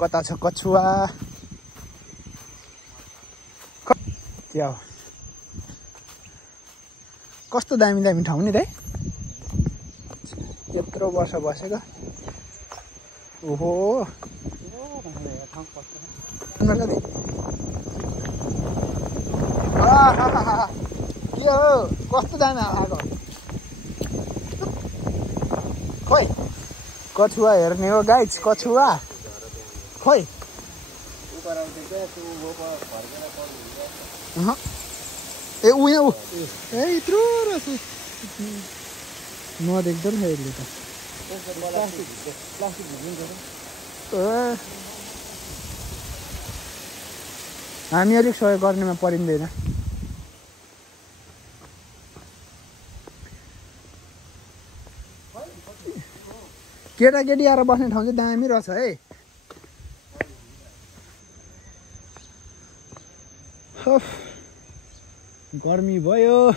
कता छ कछुवा क्या हो कस्तो दामी दामी ठाउँ नि दाइ यत्रो वर्ष बसेको ओहो के हो कस्तो दामी आएको खोइ कछुवा हेर्ने हो गाइज कछुवा खोइ ए ऊ यहाँ ऊ ए यत्रो रहेछ नदेख्दो नि यसले त हामी अलिक सहयोग गर्नेमा परिँदैन केटाकेटी आएर बस्ने ठाउँ चाहिँ दामी रहेछ है गर्मी भयो